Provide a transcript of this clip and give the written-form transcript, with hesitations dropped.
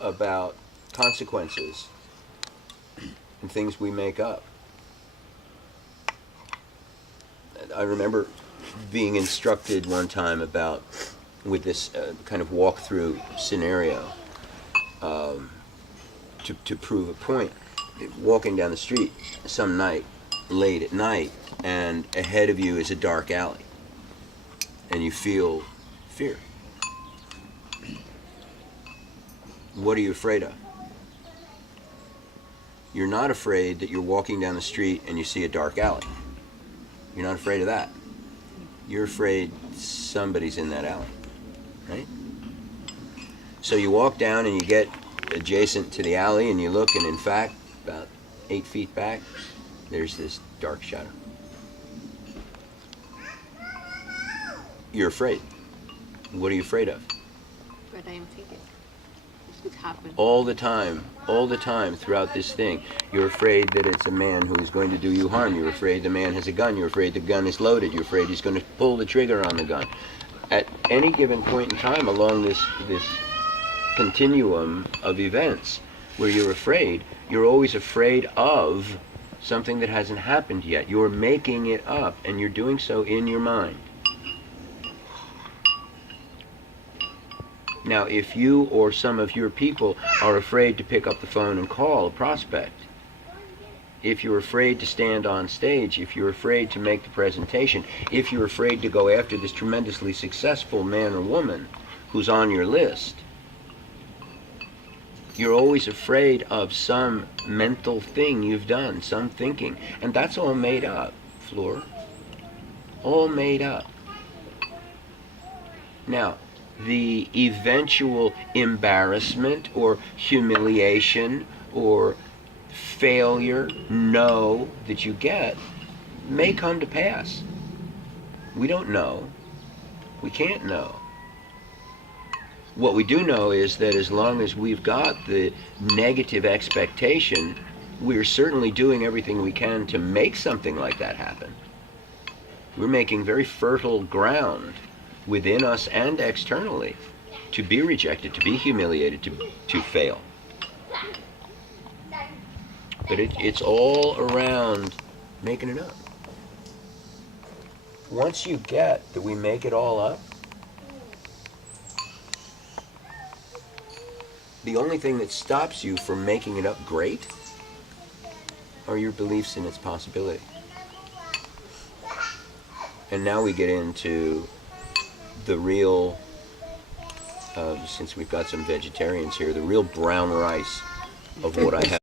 about consequences and things we make up. I remember being instructed one time about, with this kind of walkthrough scenario, to prove a point. Walking down the street some night, late at night, and ahead of you is a dark alley, and you feel fear. What are you afraid of? You're not afraid that you're walking down the street and you see a dark alley. You're not afraid of that. You're afraid somebody's in that alley, right? So you walk down and you get adjacent to the alley and you look, and in fact, about 8 feet back, there's this dark shadow. You're afraid. What are you afraid of? What I am thinking. This could happen. All the time throughout this thing. You're afraid that it's a man who is going to do you harm. You're afraid the man has a gun. You're afraid the gun is loaded. You're afraid he's going to pull the trigger on the gun. At any given point in time along this continuum of events where you're afraid, you're always afraid of something that hasn't happened yet. You're making it up, and you're doing so in your mind. Now, if you or some of your people are afraid to pick up the phone and call a prospect, if you're afraid to stand on stage, if you're afraid to make the presentation, if you're afraid to go after this tremendously successful man or woman who's on your list, you're always afraid of some mental thing you've done, some thinking. And that's all made up, Floor. All made up. Now, the eventual embarrassment or humiliation or failure, no, that you get may come to pass. We don't know. We can't know. What we do know is that as long as we've got the negative expectation, we're certainly doing everything we can to make something like that happen. We're making very fertile ground within us and externally to be rejected, to be humiliated, to fail. But it's all around making it up. Once you get that we make it all up, the only thing that stops you from making it up great are your beliefs in its possibility. And now we get into the real, since we've got some vegetarians here, the real brown rice of what I have.